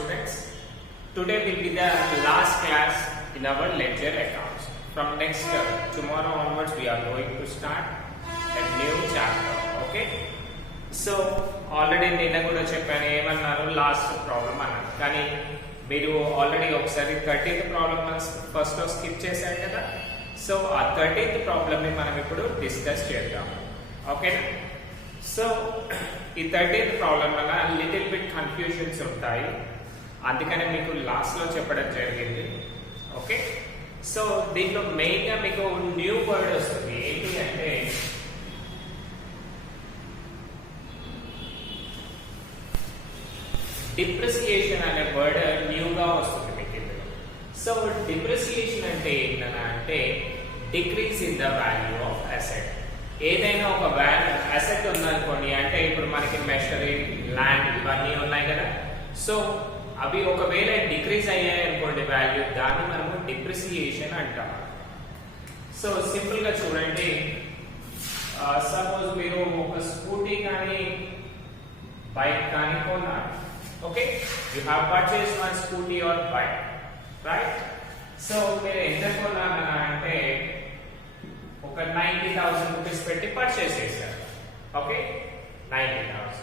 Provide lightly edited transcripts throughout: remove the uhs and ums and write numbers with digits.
students. Today will be the last class in our ledger accounts. From next tomorrow onwards we are going to start a new chapter. Okay. So already నిన్న కూడా చెప్పాను ఏమన్నారు last problem అన్నారు కానీ మీరు ఆల్రెడీ ఒకసారి 30th problem first లో స్కిప్ చేశారు కదా. సో ఆ 30th ప్రాబ్లం ని మనం ఇప్పుడు డిస్కస్ చేద్దాం. ఓకేనా. సో ఈ 30th ప్రాబ్లం వల్ల లిటిల్ బిట్ కన్ఫ్యూజన్స్ ఉంటాయి, అందుకనే మీకు లాస్ట్ లో చెప్పడం జరిగింది. ఓకే. సో దీంట్లో మెయిన్ గా మీకు న్యూ వర్డ్ వస్తుంది. ఏంటి అంటే డిప్రిసియేషన్ అనే వర్డ్ న్యూగా వస్తుంది మీకు ఇందులో. సో డిప్రిసియేషన్ అంటే ఏంటన్నా అంటే decrease in the value of asset. ఏదైనా ఒక అసెట్ ఉందనుకోండి, అంటే ఇప్పుడు మనకి మెషరీ, ల్యాండ్ ఇవన్నీ ఉన్నాయి కదా. సో అవి ఒకవేళ డిక్రీజ్ అయ్యాయి అనుకోండి వాల్యూ, దాన్ని మనము డిప్రిసియేషన్ అంటాం. సో సింపుల్ గా చూడండి, సపోజ్ మీరు ఒక స్కూటీ కానీ బైక్ కానీ కొన్నారు. Okay, you have purchase one scooty or bike, right. So మీరు ఎంత కొన్నారన్నా అంటే ఒక 90,000 రూపీస్ పెట్టి పర్చేస్ చేశారు. ఓకే, 90,000.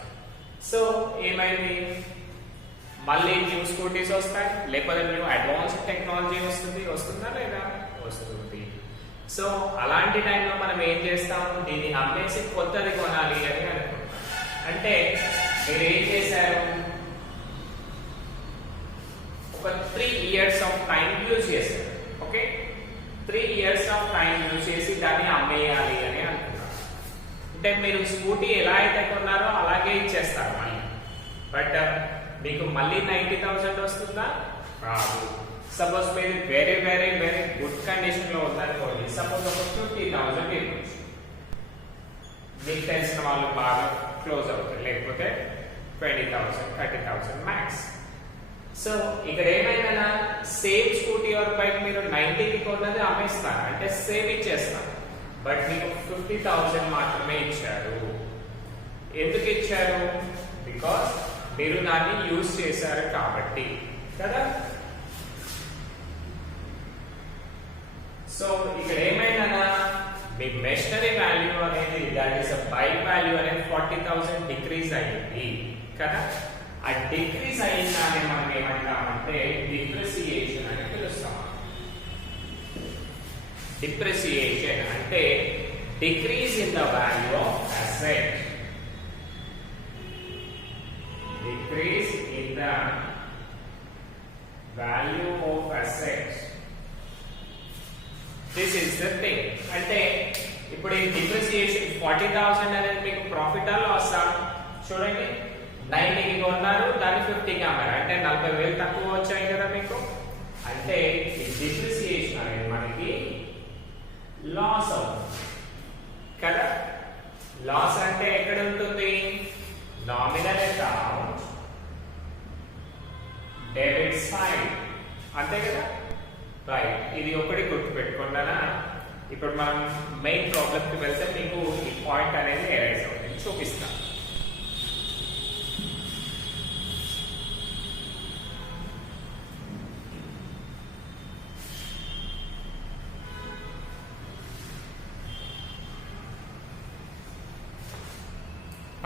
సో ఏమైంది, మళ్ళీ న్యూ స్కూటీస్ వస్తాయి, లేకపోతే న్యూ అడ్వాన్స్ టెక్నాలజీ వస్తుందా లేదా? వస్తుంది. సో అలాంటి టైంలో మనం ఏం చేస్తాము, దీన్ని అమ్మేసి కొత్తది కొనాలి అని అనుకుంటాం. అంటే మీరు ఏం చేశారు, ఒక 3 years ఆఫ్ టైం యూజ్ చేశారు. ఓకే, 3 years ఆఫ్ టైం యూజ్ చేసి దాన్ని అమ్మేయాలి అని అనుకున్నారు. అంటే మీరు స్కూటీ ఎలా అయితే కొన్నారో అలాగే ఇచ్చేస్తారు మళ్ళీ. బట్ మీకు మళ్ళీ 90,000 వస్తుందా? రాదు. సపోజ్ మీరు very very very good condition లో ఉందనుకోండి, సపోజ్ ఒక 50,000 ఇవ్వచ్చు. మీకు తెలిసిన వాళ్ళు బాగా క్లోజ్ అవుతారు, లేకపోతే 20,000 30,000 మ్యాక్స్. సో ఇక్కడ ఏమైందన్నా, సేమ్ స్కూటీ ఆర్ బైక్ మీరు 90కి కొన్నది అమ్మేస్తారు, అంటే సేవ్ ఇచ్చేస్తారు. బట్ మీకు 50,000 మాత్రమే ఇచ్చారు. ఎందుకు ఇచ్చారు? బికాస్ మీరు దాన్ని యూజ్ చేశారు కాబట్టి కదా. సో ఇక్కడ ఏమైందన్నా, మీ మెషనరీ వాల్యూ అనేది, దట్ ఈస్ బైక్ వాల్యూ అనేది 40,000 డిక్రీజ్ అయ్యింది కదా. ఆ డిక్రీజ్ అయిందాన్ని మనం ఏమంటామంటే డిప్రిసియేషన్ అని పిలుస్తాం. డిప్రిసియేషన్ అంటే decrease in the value of asset. Decrease in the value of assets. This is the thing. అంటే ఇప్పుడు ఈ డిప్రిసియేషన్ 40,000 అనేది మీకు ప్రాఫిట్ ఆ లాసా? చూడండి, 90కి కొన్నారు, దాన్ని 50కి అమ్మారు, అంటే 40,000 తక్కువ వచ్చాయి కదా మీకు. అంటే ఈ డిప్రిసియేషన్ అనేది మనకి లాస్ అవుతుంది కదా. లాస్ అంటే ఎక్కడ ఉంటుంది? నామినల్ అకౌంట్, డెబిట్ సైడ్, అంతే కదా. రైట్, ఇది ఒకటి గుర్తు పెట్టుకున్నానా. ఇప్పుడు మనం మెయిన్ ప్రాబ్లమ్ కి వెళ్తే మీకు ఈ పాయింట్ అనేది ఎరైజ్ అవుతుంది, చూపిస్తాం.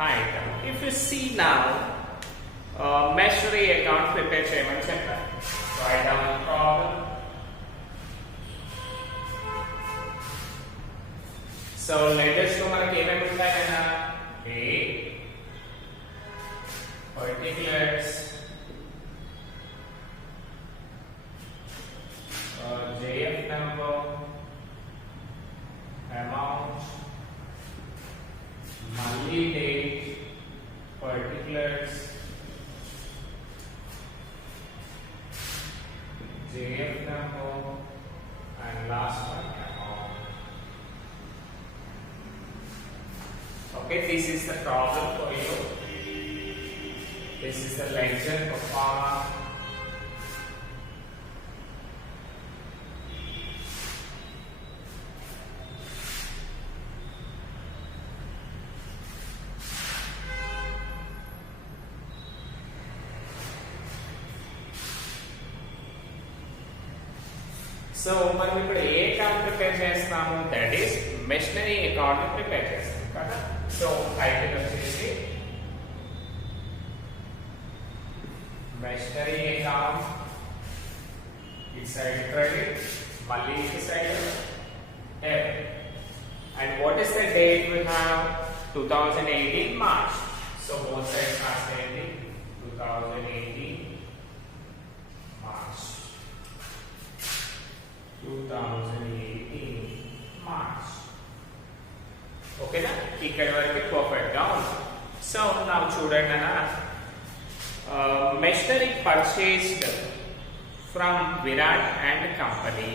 Right. If you see now, machinery account prepare చేయమని చెప్పారు. Write down the problem. So latest లో మనకి ఏమేమి ఉంటాయన్నా, A, particulars, JF number, amount, monthly date, particulars, JF number, and last one amount. Okay, this is the problem for you. This is the ledger performer. So మనం ఇప్పుడు ఏ account prepare చేస్తాము, that is machinery account prepare చేస్తాం కదా. So title వచ్చేసి machinery account, ఈ side credit, మళ్ళీ ఈ side debit. And what is the date we have? 2018 March. So both sides are saying 2018 March. 2018 March. Okay na? ikkadi varaku perfect ga undi. So now chudandi na machinery purchased from Virat and company.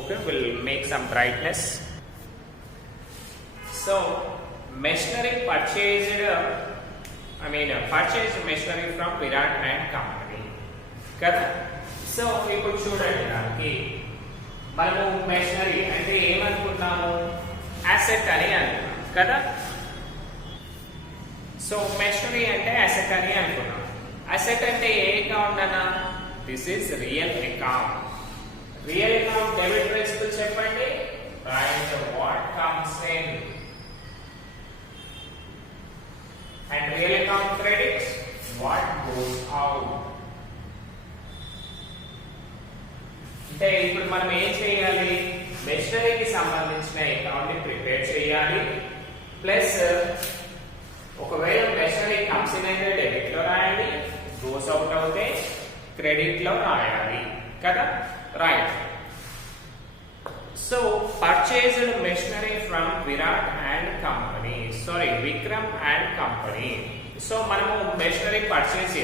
Okay, we'll make some brightness. So machinery purchased machinery from Virat and company కదా. సో ఇప్పుడు చూడండి, దానికి మనము మెషినరీ అంటే ఏమనుకున్నాము, అసెట్ అని అనుకున్నాం కదా. సో మెషినరీ అంటే అసెట్ అని అనుకున్నాం. అసెట్ అంటే ఏ అకౌంట్ అన్నా, this is real account. Real account debit principle చెప్పండి. Right, what comes in and real account credits, what goes out. అంటే ఇప్పుడు మనం ఏం చేయాలి, మెషినరీకి సంబంధించిన అకౌంట్ ని ప్రిపేర్ చేయాలి. ప్లస్ ఒకవేళ మెషినరీ కమ్స్ ఇన్ అయితే డెబిట్ లో రాయాలి, గోస్ అవుట్ అవుతే క్రెడిట్ లో రాయాలి కదా. Right. So purchased machinery from Virat and company. Sorry, Vikram and company. So మనము మెషినరీ పర్చేస్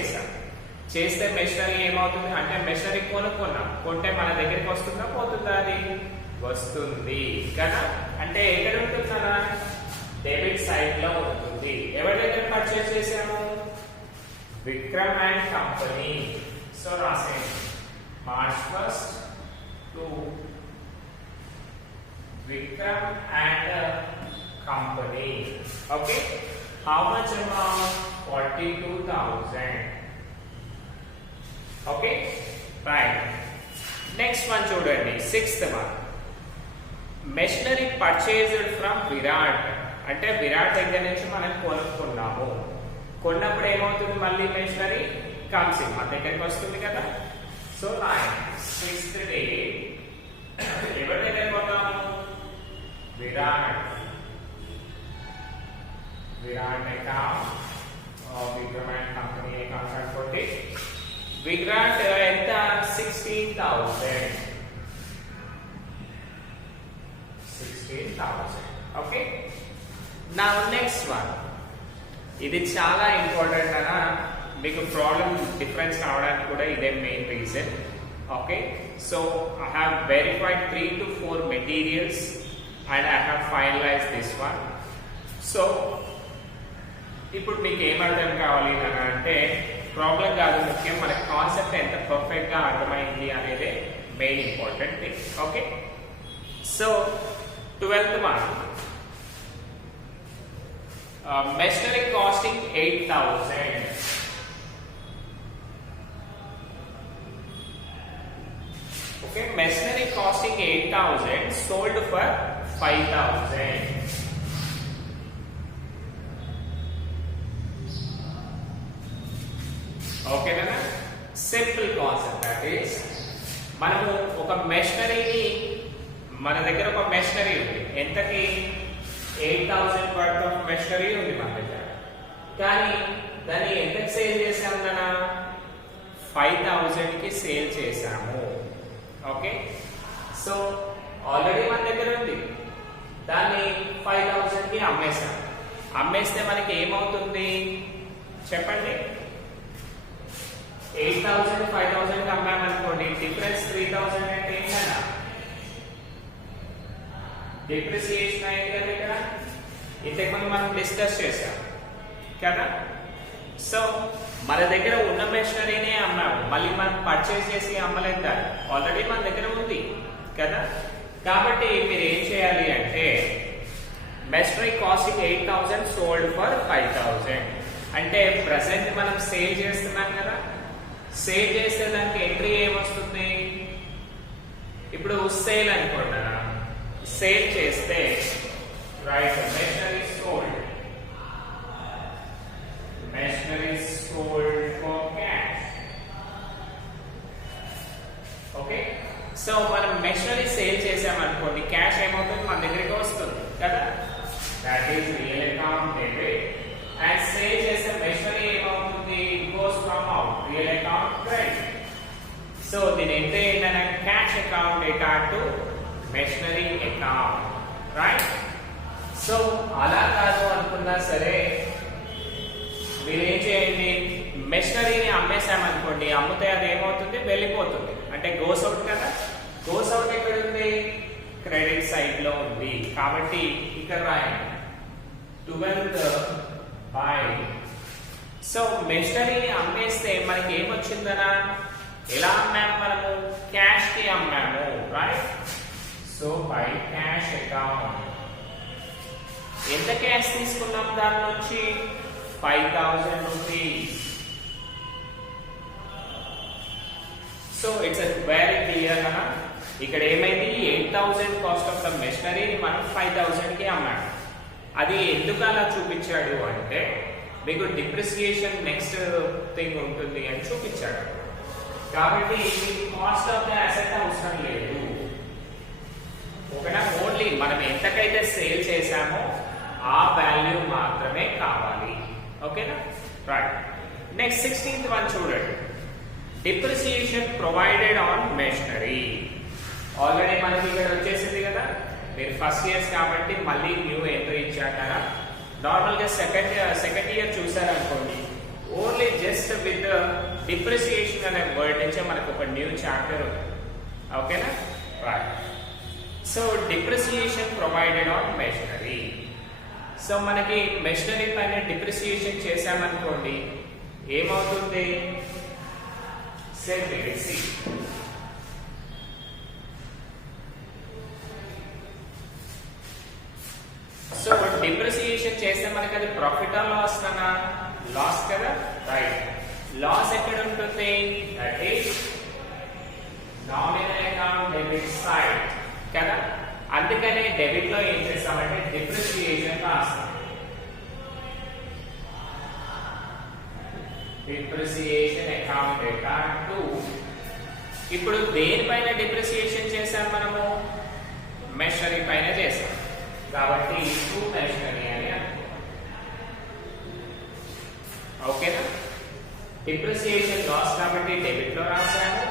చేస్తే మెషినరీ ఏమవుతుంది అంటే, మెషినరీ కొనుక్కున్నాం, కొంటే మన దగ్గరికి వస్తుందా పోతుందా, అది వస్తుంది కదా. అంటే ఎక్కడ ఉంటుందా, డెబిట్ సైడ్ లో ఉంటుంది. ఎవరి దగ్గర పర్చేస్ చేసాము, విక్రమ్ అండ్ కంపెనీ. సో రాసేయండి, March 1st to Vikram and company. Okay, how much amount? 42,000. Okay, right. Next one చూడండి, 6th one. Machinery purchased from Virat. అంటే విరాట్ దగ్గర నుంచి మనం కొనుక్కున్నాము. కొన్నప్పుడు ఏమవుతుంది, మళ్ళీ మెషినరీ కమ్స్ ఇన్, మన దగ్గరికి వస్తుంది కదా. సో 6th డే ఎవరి దగ్గర కొన్నాము, Virat account, Vikram and company account అనుకోండి. Virat ఎంత, 16,000. ఓకే. నా నెక్స్ట్ వన్, ఇది చాలా ఇంపార్టెంట్ అన్న, మీకు ప్రాబ్లం డిఫరెన్స్ రావడానికి కూడా ఇదే main reason. Okay, so I have verified 3 to 4 materials and I have finalized this one. So ఇప్పుడు మీకు ఏం అర్థం కావాలి అంటే, ప్రాబ్లం కాదు ముఖ్యం, మన కాన్సెప్ట్ ఎంత పర్ఫెక్ట్ గా అర్థమైంది అనేది main important thing. Okay, so 12th one, machinery costing 8,000. Okay, machinery costing 8,000 sold for 5,000. Okay na? Simple concept, that is, మనము ఒక మెషినరీని, మన దగ్గర ఒక మెషినరీ ఉంది, ఎంతకి 8,000 వర్త్ ఆఫ్ మెషినరీ ఉంది మన దగ్గర. కానీ దాన్ని ఎంతకి సేల్ చేసాము, 5,000 కి సేల్ చేసాము. ఓకే, సో ఆల్రెడీ మన దగ్గర ఉంది, దాన్ని 5,000 కి అమ్మేసాం. అమ్మేస్తే మనకి ఏమవుతుంది చెప్పండి, 8,000 5,000 కి అమ్మామనుకోండి, డిఫరెన్స్ 3,000 అంటే ఏంటన్నా, డిప్రిసియేషన్ అయింది కదా ఇక్కడ. ఇంతకుముందు మనం డిస్కస్ చేసాం కదా. సో మన దగ్గర ఉన్న మెషినరీనే అమ్మాము, మళ్ళీ మనం పర్చేస్ చేసి అమ్మలేదు, దాన్ని ఆల్రెడీ మన దగ్గర ఉంది కదా. కాబట్టి మీరు ఏం చేయాలి అంటే, మెషినరీ కాస్టింగ్ 8,000 సోల్డ్ ఫర్ 5,000 అంటే ప్రెసెంట్ మనం సేల్ చేస్తున్నాం కదా. సేల్ చేస్తే దానికి ఎంట్రీ ఏమొస్తుంది, ఇప్పుడు సేల్ అనుకోండి, సేల్ చేస్తే right machinery sold, machinery sold for cash. Okay, so మనం మెషినరీ సేల్ చేసామనుకోండి, క్యాష్ ఏమవుతుంది మన దగ్గరికి వస్తుంది కదా, that is real account debit. And sale చేసే మెషినరీ ఏమవుతుంది, goes from out, real account credit. So దీని ఎంట్రీ ఏంటంటే cash account data to machinery account, right. So అలా కాదు అనుకున్నా సరే మీరు ఏం చేయండి, మెషినరీని అమ్మేసామనుకోండి, అమ్మితే అది ఏమవుతుంది, వెళ్ళిపోతుంది, అంటే గోస్ అవుట్ కదా. గోస్ అవుట్ ఎక్కడ ఉంది, క్రెడిట్ సైడ్ లో ఉంది, కాబట్టి ఇక్కడ రాయండి 12th బై. సో మెషినరీని అమ్మేస్తే మనకి ఏమొచ్చిందనా, ఎలా అమ్మాము మనము, క్యాష్ కి అమ్మాము, right. So by cash account. ఎంత క్యాష్ తీసుకున్నాం దాని నుంచి, 5000 rupees. So it's very clear కదా. ఇక్కడ ఏమైంది, 8000 కాస్ట్ ఆఫ్ ద మెషినరీని మనం 5000 కి అమ్మాము. అది ఎందుకు అలా చూపించాడు అంటే మీకు డిప్రిసియేషన్ నెక్స్ట్ థింగ్ ఉంటుంది అని చూపించాడు. కాబట్టి కాస్ట్ ఆఫ్ ద అసెట్ అవసరం లేదు, ఓకేనా. ఓన్లీ మనం ఎంతకైతే సేల్ చేసామో ఆ వాల్యూ మాత్రమే కావాలి, ఓకేనా, రైట్. నెక్స్ట్ 16th వన్ చూడండి, depreciation provided on machinery. Already మనకి ఇక్కడ వచ్చేసింది కదా, మీరు ఫస్ట్ ఇయర్స్ కాబట్టి మళ్ళీ న్యూ ఎంట్రీ ఇచ్చాక నార్మల్ గా సెకండ్ ఇయర్ చూసారనుకోండి, ఓన్లీ జస్ట్ విత్ డిప్రిసియేషన్ అనే వర్డ్ నుంచే మనకు ఒక న్యూ చాప్టర్ ఉంది, ఓకేనా, right. So depreciation provided on machinery. So మనకి మెషినరీ పైన డిప్రిసియేషన్ చేసామనుకోండి, ఏమవుతుంది, సో డిప్రిసియేషన్ చేస్తే మనకి అది ప్రాఫిట్ ఆ లాస్ అనా, లాస్ కదా, రైట్. లాస్ ఎక్కడ ఉంటుంది, that is nominal account debit side కదా. అందుకనే డెబిట్ లో ఏం చేస్తామంటే డిప్రిసియేషన్ రాస్తాం. Depreciation account data 2. ఇప్పుడు దేనిపైన డిప్రిసియేషన్ చేసాం మనము, మెషినరీ పైన చేసాం, కాబట్టి 2 మెషినరీ అని అనుకో, ఓకేనా. డిప్రిసియేషన్ లాస్ కాబట్టి డెబిట్ లో రాసాము,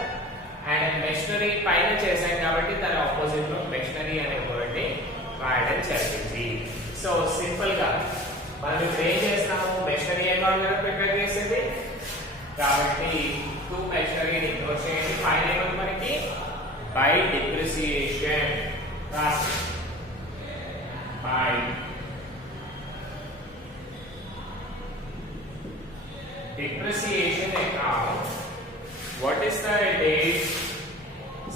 అండ్ మెషినరీ పైన చేసాం కాబట్టి దాని ఆపోజిట్ లో మెషినరీ అనే వర్డ్ ని రాయడం జరిగింది. సో సింపుల్ గా మనం ఇప్పుడు ఏం చేస్తాము, మెషినరీ అకౌంట్ కదా ప్రిపేర్ చేసేది, కాబట్టి 2 మెషినరీ ఇగ్నోర్ చేయండి. పైన ఏమవుతుంది మనకి, బై డిప్రిసియేషన్ రాసి, by depreciation account. What is the date?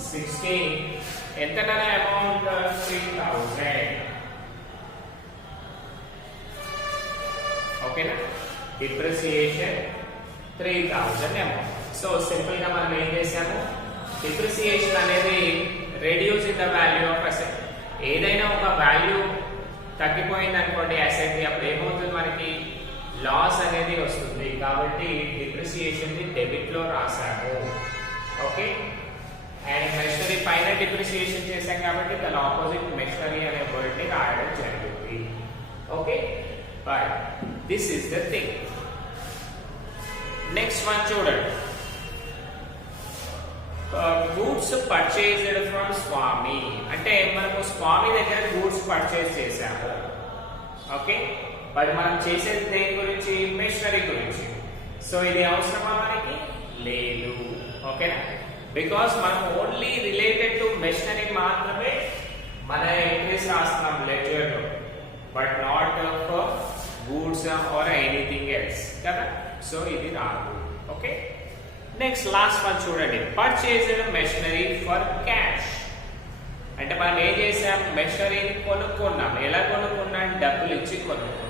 16. ఎంత అమౌంట్, 3000. ఓకేనా, డిప్రిసియేషన్ 3000 అమౌంట్. సో సింపుల్ గా మనం ఏం చేసాము, డిప్రిసియేషన్ అనేది reduce in the value of asset. ఏదైనా ఒక వాల్యూ తగ్గిపోయింది అనుకోండి అసెట్, అప్పుడు ఏమవుతుంది మనకి, లాస్ అనేది వస్తుంది. కాబట్టి డిప్రిసియేషన్ ని డెబిట్ లో రాసాము, ఓకే. అండ్ మెషినరీ పైన డిప్రిసియేషన్ చేసాం కాబట్టి దాని ఆపోజిట్ మెషినరీ అనే వర్డ్ ని రాయడం జరిగింది, okay. But this is the thing. Next one చూడండి, గూడ్స్ పర్చేజ్డ్ ఫ్రమ్ స్వామి. అంటే మనము స్వామి దగ్గర గూడ్స్ పర్చేజ్ చేసాము, ఓకే. బట్ మనం చేసేది దేని గురించి, మెషినరీ గురించి. సో ఇది అవసరమా మనకి, లేదు, ఓకేనా. బికాస్ మనం ఓన్లీ రిలేటెడ్ టు మెషినరీ మాత్రమే మన ఎంట్రీస్ రాస్తున్నాం లెడ్జర్ లో, but not for goods or anything else కదా. సో ఇది రాదు, ఓకే. నెక్స్ట్ లాస్ట్ వన్ చూడండి, పర్చేజ్డ్ మెషినరీ ఫర్ క్యాష్. అంటే మనం ఏం చేసాం, మెషినరీని కొనుక్కున్నాం. ఎలా కొనుక్కున్నాం, డబ్బులు ఇచ్చి కొనుక్కున్నాము,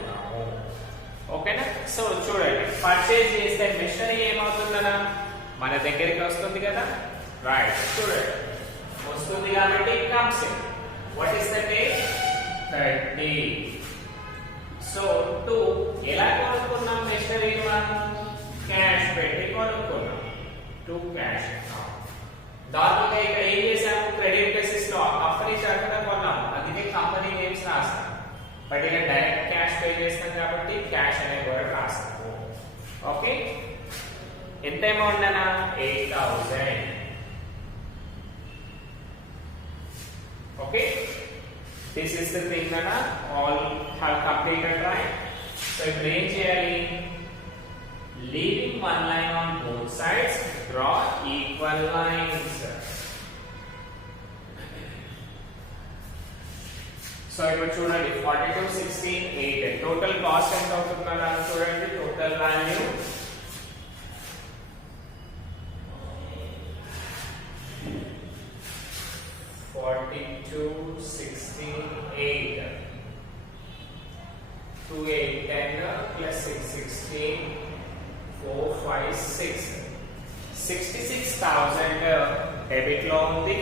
ఓకేనా. సో చూడండి, పర్చేజ్ చేస్తే మెషినరీ ఏమవుతుందనా, మన దగ్గరికి వస్తుంది కదా, రైట్. చూడండి, వస్తుంది కాబట్టి comes in. What is the date? 30. సో 2 ఎలా కొనుక్కున్నాం మెషినరీ మనం? క్యాష్ పెట్టి కొనుక్కున్నాం. 2 క్యాష్. దాంట్లో ఇక్కడ ఏం చేసాము? క్రెడిట్ బేసిస్ లో కంపెనీ చార్ట్ కొన్నాం, అందుకే కంపెనీ నేమ్స్ రాస్తాం. బట్ ఇలా డైరెక్ట్ క్యాష్ పే చేస్తాం కాబట్టి క్యాష్ అనే వర్డ్ రాస్తాము. ఓకే, ఎంత అమౌంట్ అన్నా? 8,000. Okay, this is the thing అన్నా. All have completed, right? So ఇప్పుడు ఏం చేయాలి? Leaving one line on both sides, draw equal lines. So ఇప్పుడు చూడండి 42, 16, 8. టోటల్ కాస్ట్ ఎంత అవుతుందో చూడండి. Total value 42, 16, 8. 2, 8, 10 plus 6, 16. 4, 5, 6. 66,000 డెబిట్ లో ఉంది.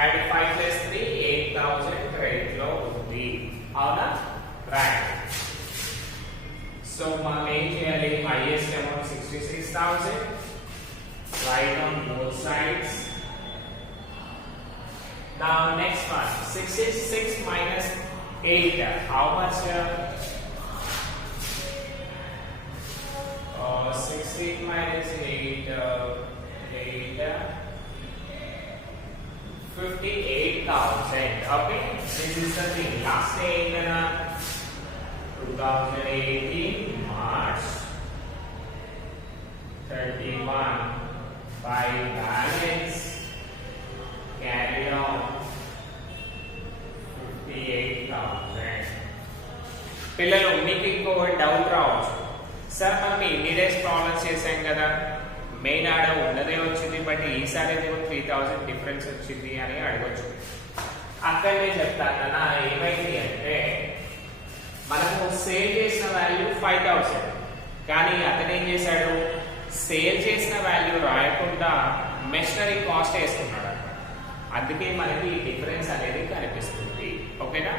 అండ్ 5 plus 3, 8,000 క్రెడిట్ లో ఉంది. అవునా? రైట్. సో మనం ఏం చేయాలి? Highest amount 66,000. Right on both sides. Now next one, 66 minus 8. How much? 16 minus 8, 58,000. Okay, this is the thing. Last day in 2018 March 31 by balance carry on 58,000. పిల్లలు మీకు ఇంకో డౌట్ రావచ్చు, సార్ మనం ఇన్ని డేస్ ప్రాబ్లమ్స్ చేసాం కదా, మెయిన్ ఆడ ఉన్నదే వచ్చింది బట్ ఈసారి ఏమో 3,000 డిఫరెన్స్ వచ్చింది అని అడగచ్చు. అక్కడ నేను చెప్తాను కదా, ఏమైంది అంటే మనము సేల్ చేసిన వాల్యూ 5,000, కానీ అతను ఏం చేశాడు? సేల్ చేసిన వాల్యూ రాయకుండా మెషినరీ కాస్ట్ వేసుకున్నాడు. అందుకే మనకి డిఫరెన్స్ అనేది కనిపిస్తుంది. ఓకేనా?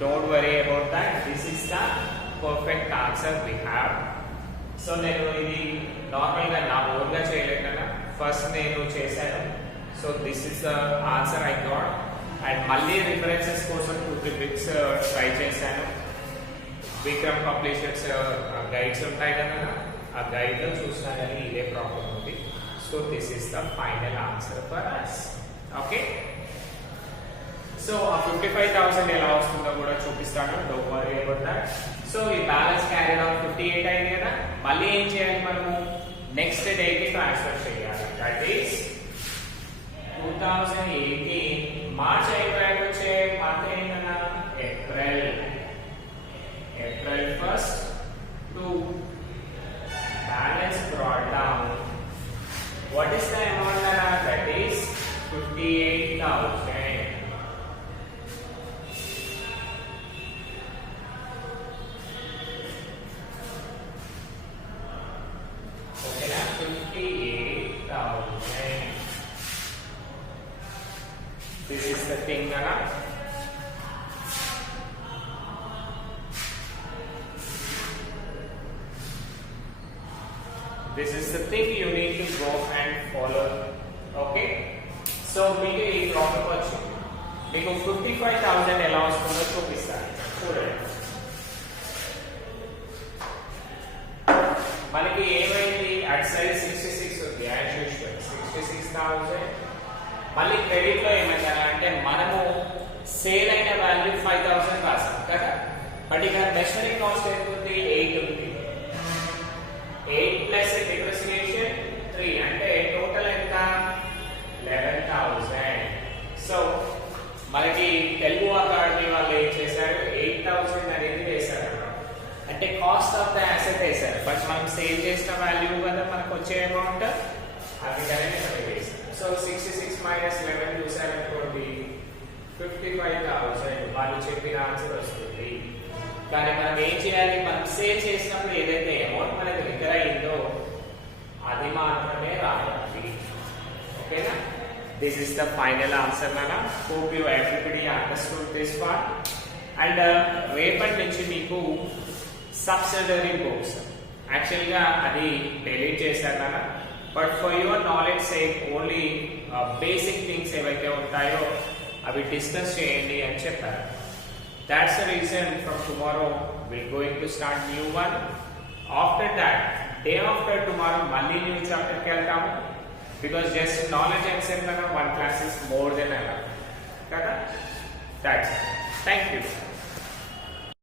Don't worry about that. This is the perfect answer we have. So నేను ఇది నార్మల్గా నా ఓన్గా చేయలేదు కదా, ఫస్ట్ నేను చేశాను. So this is the answer I got. And మళ్ళీ రిఫరెన్సెస్ కోసం 2-3 బిట్స్ ట్రై చేశాను. విక్రమ్ పబ్లిషర్స్ గైడ్స్ ఉంటాయి కదా, ఆ గైడ్లో చూసినా కానీ ఇదే ప్రాబ్లం ఉంది. So this is the final answer for us. Okay, so ఆ 55,000 ఎలా వస్తుందో కూడా చూపిస్తాను. Don't worry about that. So ఈ బ్యాలెన్స్ క్యారీ ఆన్ 58 అయింది కదా, మళ్ళీ ఏం చేయాలి? మనము నెక్స్ట్ డేకి ట్రాన్స్ఫర్ చేయాలి. దట్ ఈస్ 2018 మార్చ్ అయిపోయాక వచ్చే మంత్ ఏంటన్నా? April. April 1st to balance brought down. What is the amount that is 58,000. Okay, now 58,000. This is the thing, Nana. This is the thing you need to go and follow. Okay, so మీకు ఈ ప్రాబ్లం వచ్చింది. మీకు 55,000 ఎలా వస్తుందో చూపిస్తాను. చూడండి, మనకి ఏమైంది? అట్ సైడ్ 66 ఉంది యాజ్ యూజువల్ 66,000. మళ్ళీ క్రెడిట్ లో ఏమైందా అంటే మనము సేల్ అయిన వాల్యూ 5,000 రాసాం కదా, బట్ ఇక్కడ మెషినరీ కాస్ట్ ఎంత ఉంది? 8 ఉంది. 8 ప్లస్ డిప్రిసియేషన్ 3 అంటే టోటల్ ఎంత? 11,000. సో మనకి తెలుగు అకాడమీ వాళ్ళు ఏం చేశారు? 8,000 అనేది వేశారు, అంటే కాస్ట్ ఆఫ్ ద అసెట్ వేశారు. బట్ మనం సేల్ చేసిన వాల్యూ కదా మనకు వచ్చే అమౌంట్, అది కరెక్ట్ వేశారు. సో 66 మైనస్ 11 చూసారనుకోండి 55,000 వాళ్ళు చెప్పిన ఆన్సర్ వస్తుంది. కానీ మనం ఏం చేయాలి? మనం సేల్ చేసినప్పుడు ఏదైతే అమౌంట్ మనకి రికర్ అయిందో అది మాత్రమే రాయాలి. ఓకేనా? this is the final answer nana. Hope you everybody understood this part. And రేపటి నుంచి మీకు సబ్సిడరీ బుక్స్ యాక్చువల్గా అది డిలీట్ చేశాను నాన్న. But for your knowledge sake only basic things ఏవైతే ఉంటాయో అవి డిస్కస్ చేయండి అని చెప్పారు. That's the reason from tomorrow we're going to start new one. After that, day after tomorrow, Malli new chapter ke veltamu, because just knowledge and sense one class is more than enough. Kada? That's it. Thank you.